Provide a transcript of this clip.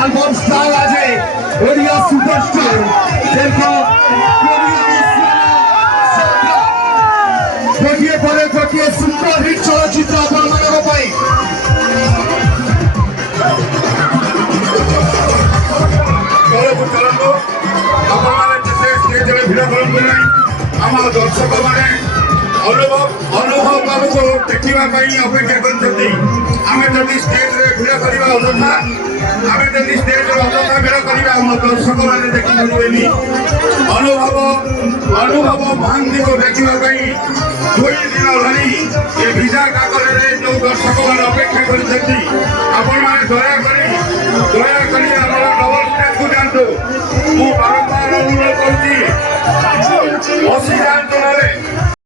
album star aje Odia superstar देखो देखिए परे देखिए सुपर हिट चलचित्र ଆପଣମାନଙ୍କ ପାଇଁ चलନ୍ତୁ ଆପଣମାନେ ଯେତେ ଷ୍ଟେଜରେ ଭିଡ଼ କରନ୍ତୁ ନାହିଁ ଆମ ଦର୍ଶକମାନେ ଅନୁଭବ ବାବୁକୁ ଦେଖିବା ପାଇଁ ଅପେକ୍ଷା କରିଛନ୍ତି ଆମେ ଯଦି ଷ୍ଟେଜରେ ଭିଡ଼ କରିବା ଅଯଥା ଆମେ ଯଦି ଷ୍ଟେଜରେ ଅଯଥା ଭିଡ଼ କରିବା ଆମ ଦର୍ଶକମାନେ ଦେଖିପାରିବେନି ଅନୁଭବ ମହାନ୍ତିକୁ ଦେଖିବା ପାଇଁ 2 ଦିନ ଧରି ଏ ଭିଜା କାଗଜରେ ଯେଉଁ ଦର୍ଶକମାନେ ଅପେକ୍ଷା କରିଛନ୍ତି ଆପଣମାନେ ଦୟାକରି ଆମର ଡବଲ ଷ୍ଟେଜକୁ ଯାଆନ୍ତୁ ମୁଁ